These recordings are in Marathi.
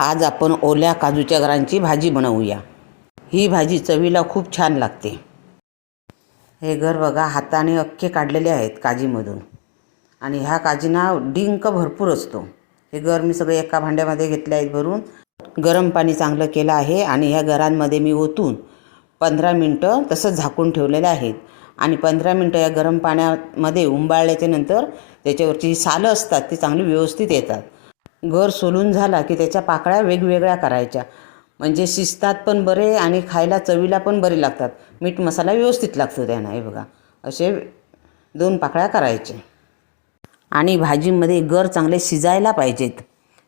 आज आपण ओल्या काजूच्या गरांची भाजी बनवूया। ही भाजी चवीला खूप छान लागते। हे गर बघा हाताने अख्खे काढलेले आहेत काजीमधून आणि ह्या काजीना डिंक भरपूर असतो। हे गर मी सगळे एका भांड्यामध्ये घेतले आहेत भरून। गरम पाणी चांगलं केलं आहे आणि ह्या गरांमध्ये मी ओतून 15 मिनिटं तसंच झाकून ठेवलेले आहेत आणि 15 मिनिटं या गरम पाण्यामध्ये उंबाळल्याच्या नंतर त्याच्यावरची सालं असतात ती चांगली व्यवस्थित येतात। गर सोलून झाला की त्याच्या पाकळ्या वेगवेगळ्या करायच्या, म्हणजे शिजतात पण बरे आणि खायला चवीला पण बरे लागतात। मीठ मसाला व्यवस्थित लागतो त्यानं। हे बघा असे 2 पाकळ्या करायचे आणि भाजीमध्ये गर चांगले शिजायला पाहिजेत,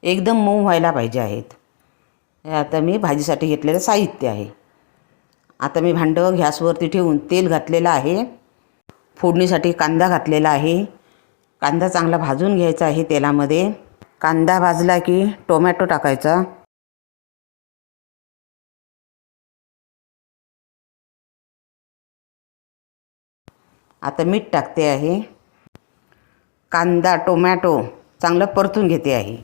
एकदम मऊ व्हायला पाहिजे आहेत। हे आता मी भाजीसाठी घेतलेलं साहित्य आहे। आता मी भांडं गॅसवरती ठेवून तेल घातलेलं आहे। फोडणीसाठी कांदा घातलेला आहे। कांदा चांगला भाजून घ्यायचा आहे तेलामध्ये। कांदा भाजला की टोमॅटो टाकायचा। आता मीठ टाकते आहे। कांदा टोमॅटो चांगलं परतून घेते आहे।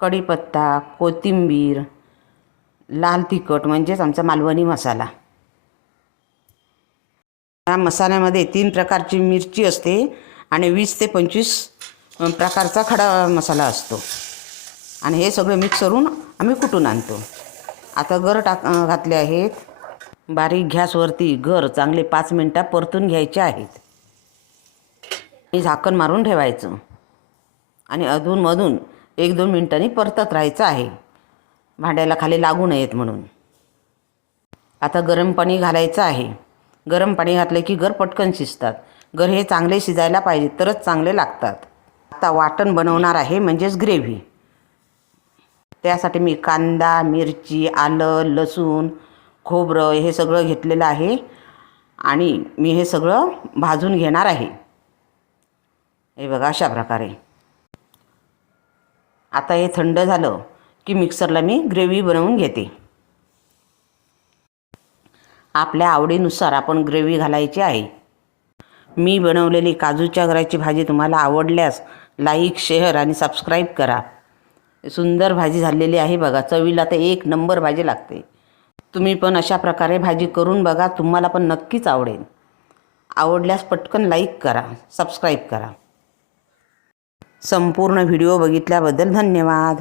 कढीपत्ता, कोथिंबीर, लाल तिखट म्हणजेच आमचा मालवणी मसाला। या मसाल्यामध्ये 3 प्रकारची मिरची असते आणि 20 ते 25 प्रकारचा खडा मसाला असतो आणि हे सगळं मिक्स करून आम्ही कुटून आणतो। आता गर घातले आहेत। बारीक गॅसवरती गर चांगले 5 मिनिटं परतून घ्यायचे आहेत। हे झाकण मारून ठेवायचं आणि अधूनमधून 1-2 मिनिटांनी परतत राहायचं आहे, भांड्याला खाली लागू नयेत म्हणून। आता गरम पाणी घालायचं आहे। गरम पाणी घातले की गर पटकन शिजतात। गर हे चांगले शिजायला पाहिजे तरच चांगले लागतात। आता वाटण बनवणार आहे, म्हणजेच ग्रेव्ही। त्यासाठी मी कांदा, मिरची, आलं, लसूण, खोबरं हे सगळं घेतलेलं आहे आणि मी हे सगळं भाजून घेणार आहे। हे बघा अशा प्रकारे। आता हे थंड झालं की मिक्सरला मी ग्रेव्ही बनवून घेते। आपल्या आवडीनुसार आपण ग्रेव्ही घालायची आहे। मी बनवलेली काजूच्या गराची भाजी तुम्हाला आवडल्यास लाईक, शेअर आणि सबस्क्राईब करा। सुंदर भाजी झालेली आहे बघा, चवीला तर 1 नंबर भाजी लागते। तुम्ही पण अशा प्रकारे भाजी करून बघा, तुम्हाला पण नक्कीच आवडेल। आवडल्यास पटकन लाईक करा, सबस्क्राईब करा। संपूर्ण व्हिडिओ बघितल्याबद्दल धन्यवाद।